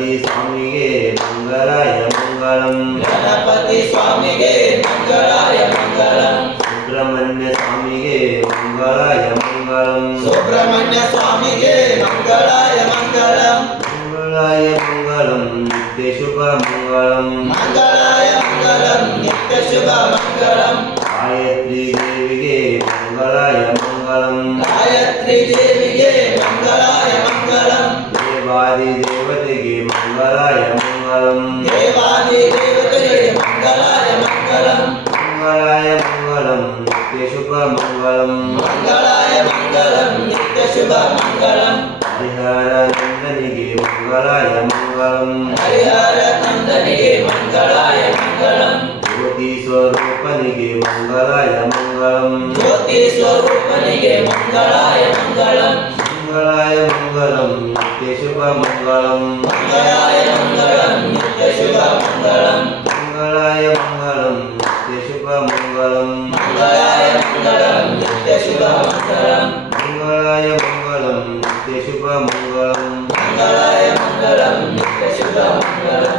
ಗಣಪತಿ ಸ್ವಾಮಿಗೆ ಮಂಗಳಾಯ ಮಂಗಳಂ ಗಣಪತಿ ಸ್ವಾಮಿಗೆ ಮಂಗಳಾಯ ಮಂಗಳಂ ಸುಬ್ರಹ್ಮಣ್ಯ ಸ್ವಾಮಿಗೆ ಮಂಗಳಾಯ ಮಂಗಳಂ ಸುಬ್ರಹ್ಮಣ್ಯ ಸ್ವಾಮಿಗೆ ಮಂಗಳಾಯ ಮಂಗಳಂ ಮಂಗಳಾಯ ಮಂಗಳಂ ನಿತ್ಯ ಶುಭ ಮಂಗಳಂ ಮಂಗಳಾಯ ಮಂಗಳಂ ನಿತ್ಯ ಶುಭ ಮಂಗಳಂ ಗಾಯತ್ರಿ ದೇವಿಗೆ ಮಂಗಳಾಯ ಮಂಗಳಂ ಗಾಯತ್ರಿ ದೇವಿಗೆ ಮಂಗಳಾಯ ಮಂಗಳಂ ದೇವಾದಿ ದೇವತೆಗೆ ಮಂಗಳಾಯ ಮಂಗಳಂ ದೇವಾದಿ ದೇವತೆಗೆ ಮಂಗಳಾಯ ಮಂಗಳಂ ಮಂಗಳಾಯ ಮಂಗಳಂ ನಿತ್ಯ ಶುಭ ಮಂಗಳಂ ಮಂಗಳಾಯ ಮಂಗಳಂ ನಿತ್ಯ ಶುಭ ಮಂಗಳಂ ಹರಿಹರ ನಂದನಿಗೆ ಮಂಗಳಾಯ ಮಂಗಳಂ ಹರಿಹರ ನಂದನಿಗೆ ಮಂಗಳಾಯ ಮಂಗಳಂ ಜ್ಯೋತಿ ಸ್ವರೂಪನಿಗೆ ಮಂಗಳಾಯ ಮಂಗಳಂ ಜ್ಯೋತಿ ಸ್ವರೂಪನಿಗೆ ಮಂಗಳಾಯ ಮಂಗಳಂ ಮಂಗಳಾಯ ಮಂಗಳಂ ನಿತ್ಯ ಶುಭ ಮಂಗಳಂ ಮಂಗಳಾಯ ಮಂಗಳಂ ನಿತ್ಯ ಶುಭ ಮಂಗಳಂ ಮಂಗಳಾಯ ಮಂಗಳಂ ನಿತ್ಯ ಶುಭ ಮಂಗಳಂ ಮಂಗಳಾಯ ಮಂಗಳಂ ನಿತ್ಯ ಶುಭ ಮಂಗಳಂ ಮಂಗಳಾಯ ಮಂಗಳಂ ನಿತ್ಯ ಶುಭ ಮಂಗಳಂ ಮಂಗಳಾಯ ಮಂಗಳಂ ನಿತ್ಯ ಶುಭ ಮಂಗಳಂ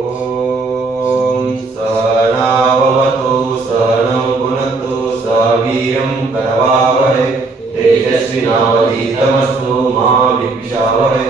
ಓಂ ಸಹನಾವವತು ಸಹನೌ ಭುನಕ್ತು ಸಹ ವೀರ್ಯಂ ಕರವಾವಹೈ ತೇಜಸ್ವಿನಾವಧೀತಮಸ್ತು ಮಾ ವಿದ್ವಿಷಾವಹೈ